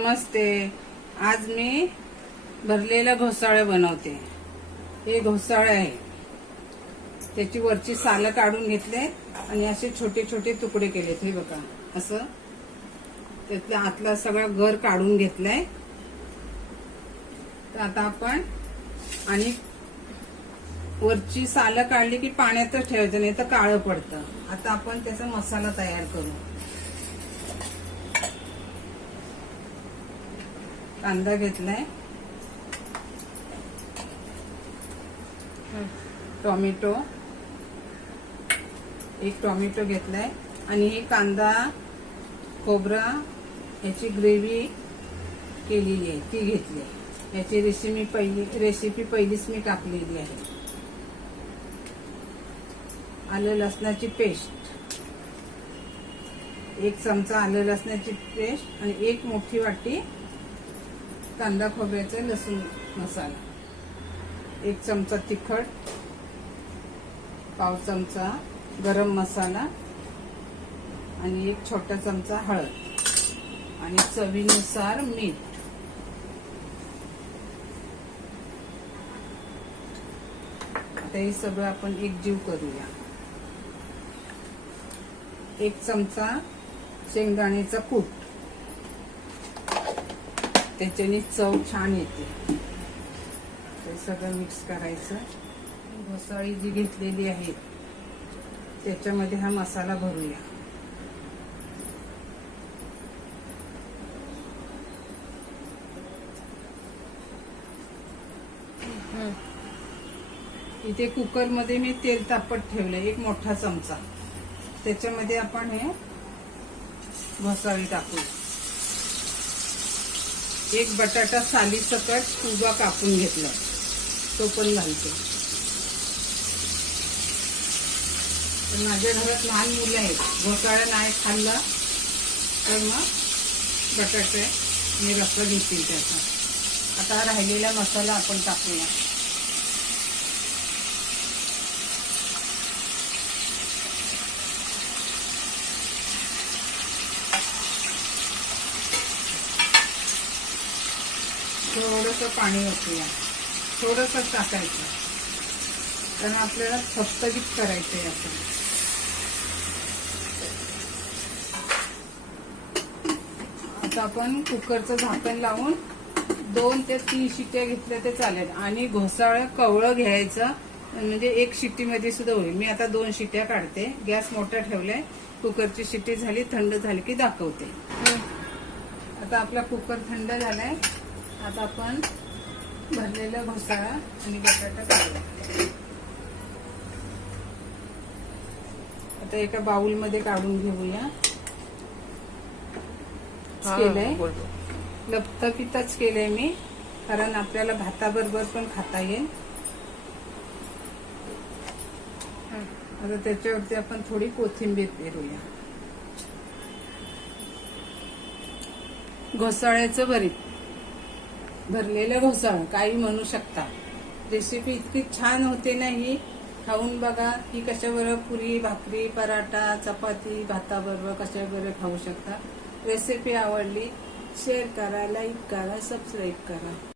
नमस्ते. आज मी भरलेला घोसाळे बनवते. हे घोसाळे आहे, त्याची वरची सालं काढून घेतले आणि असे छोटे छोटे तुकडे केलेत. हे बघा, असं त्यातला आतला सगळा गर काढून घेतलाय. तर आता आपण आणि वरची सालं काढली की पाण्यातच ठेवायचं, नाही तर काळं पडतं. आता आपण त्याचा मसाला तयार करू. कांदा घेतलाय, टोमॅटो, एक टोमॅटो घेतलाय आणि ही कांदा खोबरा याची ग्रेव्ही केलेली आहे ती घेतली. याची रेसिपी पहिलीच मी टाकलेली आहे. आलं लसणाची पेस्ट, 1 चमचा आलं लसणाची पेस्ट आणि 1 मोठी वाटी कांदा खोबऱ्याचा लसूण मसाला, 1 चमचा तिखट, पाव चमचा गरम मसाला आणि 1 छोटा चमचा हळद आणि चवीनुसार मीठ. आता हे सगळं आपण एकजीव करूया. 1 चमचा शेंगदाण्याचा कूट, त्याच्याने चव छान येते. ते सगळं मिक्स करायचं. घोसाळी जी घेतलेली आहे त्याच्यामध्ये हा मसाला भरूया. इथे कुकर मध्ये मी तेल तापत ठेवलंय 1 मोठा चमचा. त्याच्यामध्ये आपण हे घोसाळी टाकू. 1 बटाटा सालीसकट उभा कापून घेतला, तो पण घालतो. तर माझ्या घरात लहान मुलं आहेत, घोसाळा नाही खाल्ला तर मग बटाटे मी रस घेतील त्याचा. आता राहिलेला मसाला आपण टाकूया. थोडंसं पाणी ओतूया, थोडंसं टाकायचं, कारण आपल्याला थपथपीत करायचंय. आता आपण कुकरचं झाकण लावून 2 ते 3 शिट्ट्या घेतल्या ते चालेल. आणि घोसाळं कवळं घ्यायचं, म्हणजे 1 शिट्टीमध्ये सुद्धा होईल. मी आता 2 शिट्ट्या काढते. गॅस मोठा ठेवलाय. कुकरची शिट्टी झाली, थंड झाली की दाखवते. आता आपला कुकर थंड झालाय. आता आपण भरलेला घोसाळा आणि बटाटा काढूया. आता एका बाउल मध्ये काढून घेऊया. केलंय, लपतपितच केलंय मी, कारण आपल्याला भाताबरोबर पण खाता येईल. आता त्याच्यावरती आपण थोडी कोथिंबीर पेरूया. घोसाळ्याचं भरीत, भरलेलं घोसाळं काही म्हणू शकता. रेसिपी इतकी छान होते ना ही, खाऊन बघा. ही कशाबरोबर, पुरी, भाकरी, पराठा, चपाती, भाताबरोबर कशाबरोबर खाऊ शकता. रेसिपी आवडली शेअर करा, लाईक करा, सबस्क्राईब करा.